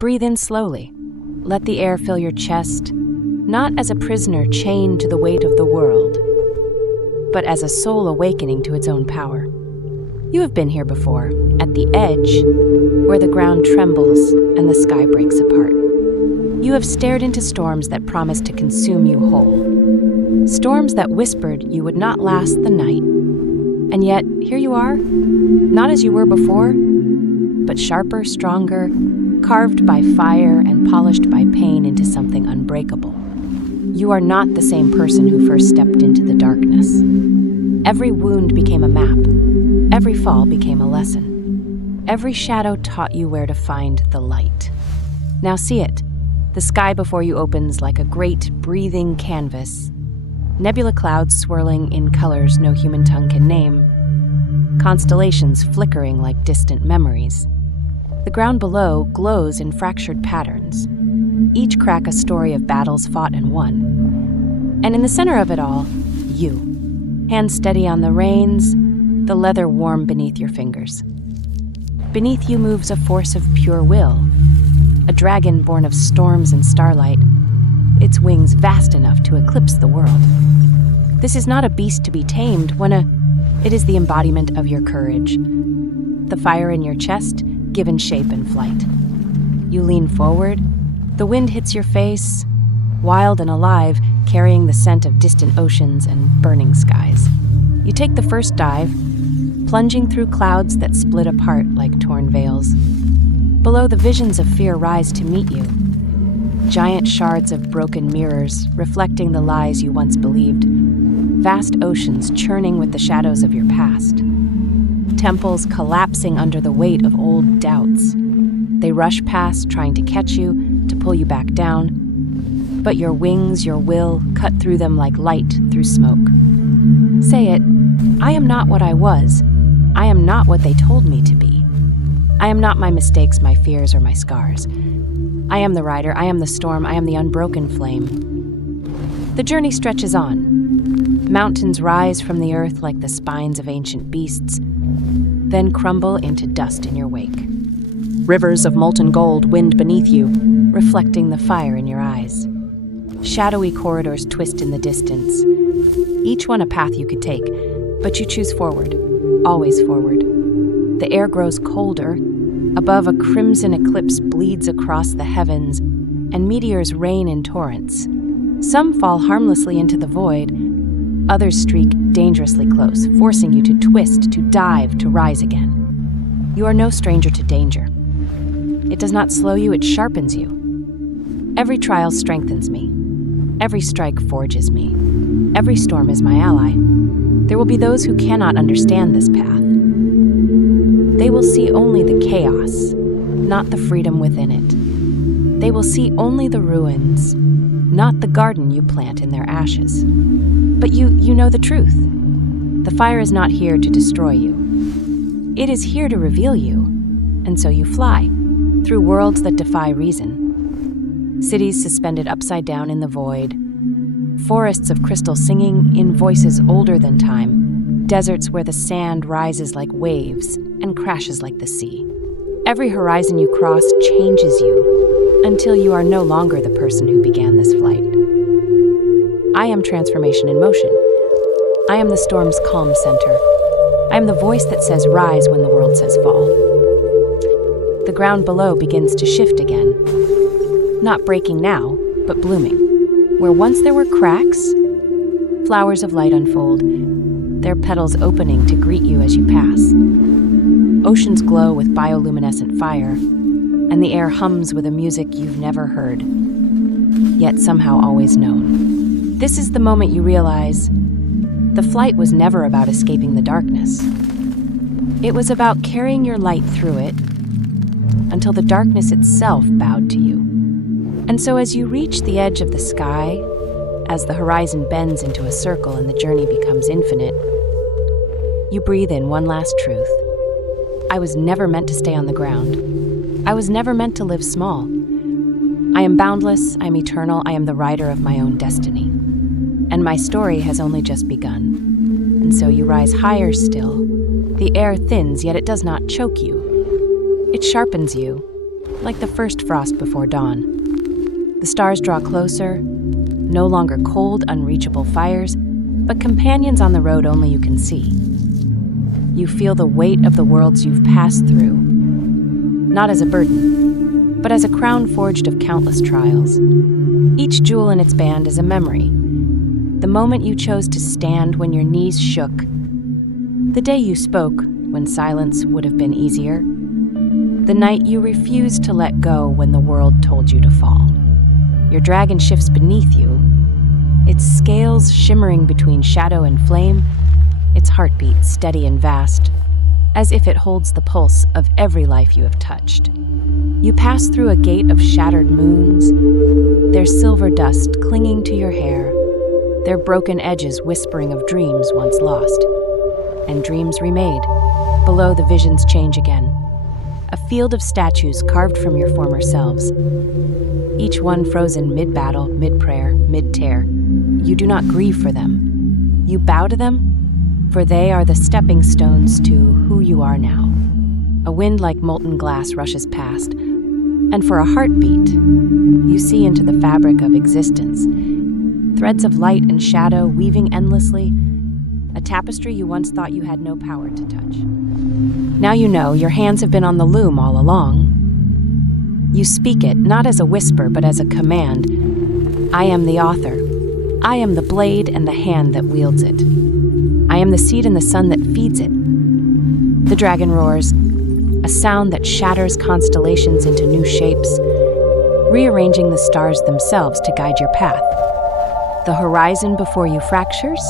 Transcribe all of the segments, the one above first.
Breathe in slowly. Let the air fill your chest, not as a prisoner chained to the weight of the world, but as a soul awakening to its own power. You have been here before, at the edge, where the ground trembles and the sky breaks apart. You have stared into storms that promised to consume you whole. Storms that whispered you would not last the night. And yet, here you are, not as you were before, but sharper, stronger, carved by fire and polished by pain into something unbreakable. You are not the same person who first stepped into the darkness. Every wound became a map. Every fall became a lesson. Every shadow taught you where to find the light. Now see it. The sky before you opens like a great, breathing canvas. Nebula clouds swirling in colors no human tongue can name. Constellations flickering like distant memories. The ground below glows in fractured patterns. Each crack a story of battles fought and won. And in the center of it all, you. Hands steady on the reins, the leather warm beneath your fingers. Beneath you moves a force of pure will, a dragon born of storms and starlight, its wings vast enough to eclipse the world. This is not a beast to be tamed, it is the embodiment of your courage. The fire in your chest, given shape and flight. You lean forward, the wind hits your face, wild and alive, carrying the scent of distant oceans and burning skies. You take the first dive, plunging through clouds that split apart like torn veils. Below, the visions of fear rise to meet you. Giant shards of broken mirrors reflecting the lies you once believed. Vast oceans churning with the shadows of your past. Temples collapsing under the weight of old doubts. They rush past, trying to catch you, to pull you back down. But your wings, your will, cut through them like light through smoke. Say it, I am not what I was. I am not what they told me to be. I am not my mistakes, my fears, or my scars. I am the rider, I am the storm, I am the unbroken flame. The journey stretches on. Mountains rise from the earth like the spines of ancient beasts, then crumble into dust in your wake. Rivers of molten gold wind beneath you, reflecting the fire in your eyes. Shadowy corridors twist in the distance, each one a path you could take, but you choose forward, always forward. The air grows colder. Above, a crimson eclipse bleeds across the heavens, and meteors rain in torrents. Some fall harmlessly into the void, others streak dangerously close, forcing you to twist, to dive, to rise again. You are no stranger to danger. It does not slow you, it sharpens you. Every trial strengthens me. Every strike forges me. Every storm is my ally. There will be those who cannot understand this path. They will see only the chaos, not the freedom within it. They will see only the ruins, not the garden you plant in their ashes. But you know the truth. The fire is not here to destroy you. It is here to reveal you, and so you fly, through worlds that defy reason. Cities suspended upside down in the void, forests of crystal singing in voices older than time, deserts where the sand rises like waves and crashes like the sea. Every horizon you cross changes you until you are no longer the person who began this flight. I am transformation in motion. I am the storm's calm center. I am the voice that says rise when the world says fall. The ground below begins to shift again. Not breaking now, but blooming. Where once there were cracks, flowers of light unfold, their petals opening to greet you as you pass. Oceans glow with bioluminescent fire, and the air hums with a music you've never heard, yet somehow always known. This is the moment you realize the flight was never about escaping the darkness. It was about carrying your light through it until the darkness itself bowed to you. And so as you reach the edge of the sky, as the horizon bends into a circle and the journey becomes infinite, you breathe in one last truth. I was never meant to stay on the ground. I was never meant to live small. I am boundless, I am eternal, I am the rider of my own destiny. And my story has only just begun. And so you rise higher still. The air thins, yet it does not choke you. It sharpens you. like the first frost before dawn. The stars draw closer, no longer cold, unreachable fires, but companions on the road only you can see. You feel the weight of the worlds you've passed through, not as a burden, but as a crown forged of countless trials. Each jewel in its band is a memory. The moment you chose to stand when your knees shook. The day you spoke when silence would have been easier. The night you refused to let go when the world told you to fall. Your dragon shifts beneath you, its scales shimmering between shadow and flame, its heartbeat steady and vast, as if it holds the pulse of every life you have touched. You pass through a gate of shattered moons, their silver dust clinging to your hair, their broken edges whispering of dreams once lost. And dreams remade. Below, the visions change again. A field of statues carved from your former selves. Each one frozen mid-battle, mid-prayer, mid-tear. You do not grieve for them. You bow to them, for they are the stepping stones to who you are now. A wind like molten glass rushes past, and for a heartbeat, you see into the fabric of existence. Threads of light and shadow weaving endlessly, a tapestry you once thought you had no power to touch. Now you know your hands have been on the loom all along. You speak it not as a whisper, but as a command. I am the author. I am the blade and the hand that wields it. I am the seed and the sun that feeds it. The dragon roars, a sound that shatters constellations into new shapes, rearranging the stars themselves to guide your path. The horizon before you fractures,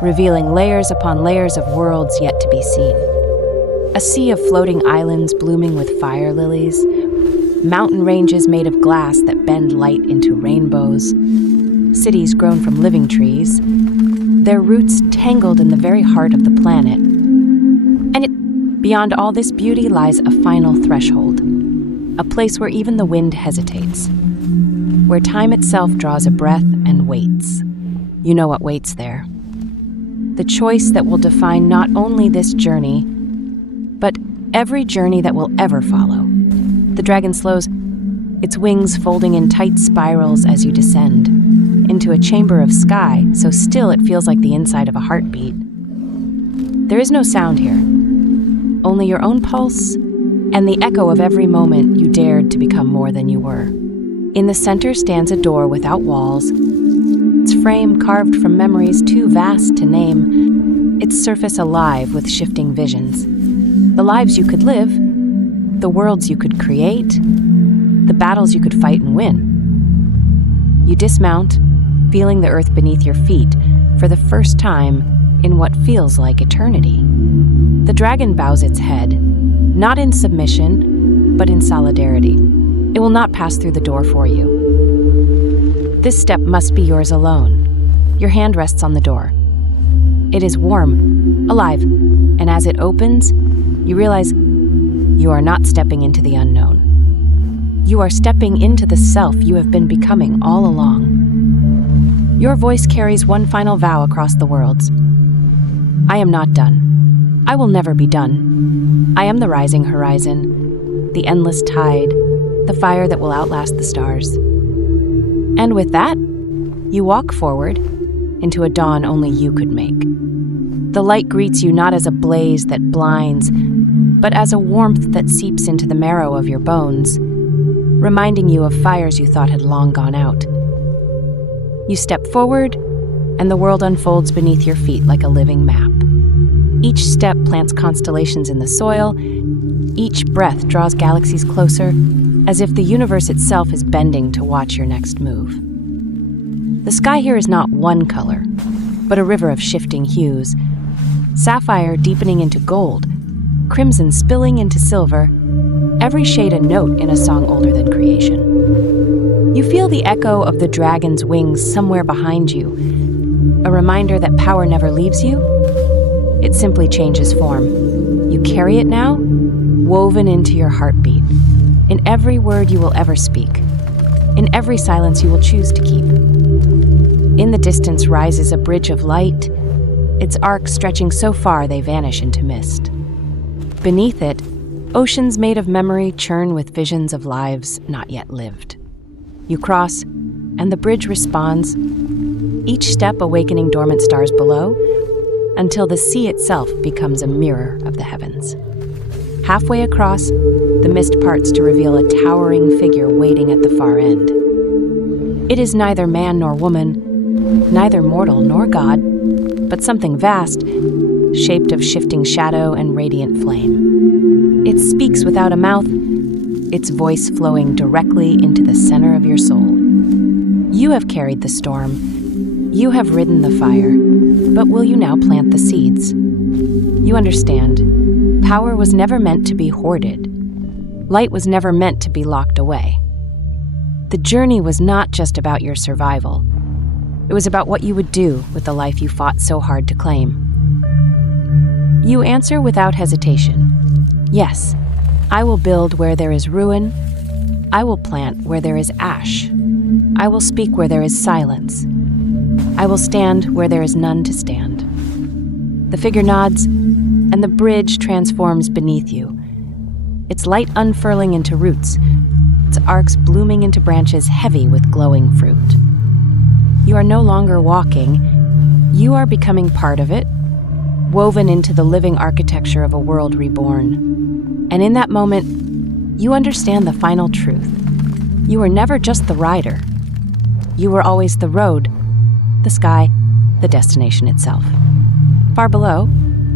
revealing layers upon layers of worlds yet to be seen. A sea of floating islands blooming with fire lilies, mountain ranges made of glass that bend light into rainbows, cities grown from living trees, their roots tangled in the very heart of the planet. And yet, beyond all this beauty lies a final threshold, a place where even the wind hesitates, where time itself draws a breath and waits. You know what waits there. The choice that will define not only this journey, but every journey that will ever follow. The dragon slows, its wings folding in tight spirals as you descend, into a chamber of sky so still it feels like the inside of a heartbeat. There is no sound here, only your own pulse and the echo of every moment you dared to become more than you were. In the center stands a door without walls, its frame carved from memories too vast to name, its surface alive with shifting visions. The lives you could live, the worlds you could create, the battles you could fight and win. You dismount, feeling the earth beneath your feet for the first time in what feels like eternity. The dragon bows its head, not in submission, but in solidarity. It will not pass through the door for you. This step must be yours alone. Your hand rests on the door. It is warm, alive, and as it opens, you realize you are not stepping into the unknown. You are stepping into the self you have been becoming all along. Your voice carries one final vow across the worlds. I am not done. I will never be done. I am the rising horizon, the endless tide, the fire that will outlast the stars. And with that, you walk forward into a dawn only you could make. The light greets you not as a blaze that blinds, but as a warmth that seeps into the marrow of your bones, reminding you of fires you thought had long gone out. You step forward, and the world unfolds beneath your feet like a living map. Each step plants constellations in the soil, each breath draws galaxies closer, as if the universe itself is bending to watch your next move. The sky here is not one color, but a river of shifting hues, sapphire deepening into gold, crimson spilling into silver, every shade a note in a song older than creation. You feel the echo of the dragon's wings somewhere behind you, a reminder that power never leaves you. It simply changes form. You carry it now, woven into your heartbeat, in every word you will ever speak, in every silence you will choose to keep. In the distance rises a bridge of light, its arcs stretching so far they vanish into mist. Beneath it, Oceans made of memory churn with visions of lives not yet lived. You cross, and the bridge responds, each step awakening dormant stars below, until the sea itself becomes a mirror of the heavens. Halfway across, the mist parts to reveal a towering figure waiting at the far end. It is neither man nor woman, neither mortal nor god, but something vast, shaped of shifting shadow and radiant flame. It speaks without a mouth, its voice flowing directly into the center of your soul. You have carried the storm. You have ridden the fire, but will you now plant the seeds? You understand, power was never meant to be hoarded. Light was never meant to be locked away. The journey was not just about your survival. It was about what you would do with the life you fought so hard to claim. You answer without hesitation. Yes, I will build where there is ruin. I will plant where there is ash. I will speak where there is silence. I will stand where there is none to stand. The figure nods, and the bridge transforms beneath you, its light unfurling into roots, its arcs blooming into branches heavy with glowing fruit. You are no longer walking, you are becoming part of it, woven into the living architecture of a world reborn. And in that moment, you understand the final truth. You were never just the rider. You were always the road, the sky, the destination itself. Far below,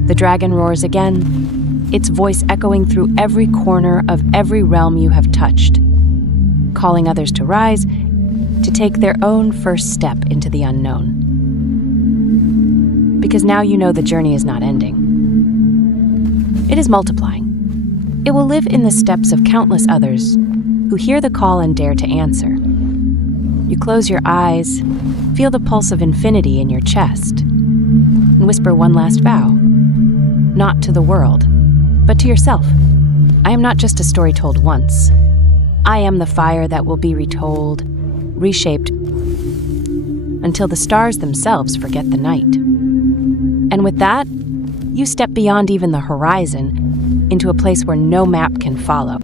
the dragon roars again, its voice echoing through every corner of every realm you have touched, calling others to rise, to take their own first step into the unknown. Because now you know the journey is not ending. It is multiplying. It will live in the steps of countless others who hear the call and dare to answer. You close your eyes, feel the pulse of infinity in your chest, and whisper one last vow. Not to the world, but to yourself. I am not just a story told once. I am the fire that will be retold, reshaped, until the stars themselves forget the night. And with that, you step beyond even the horizon into a place where no map can follow.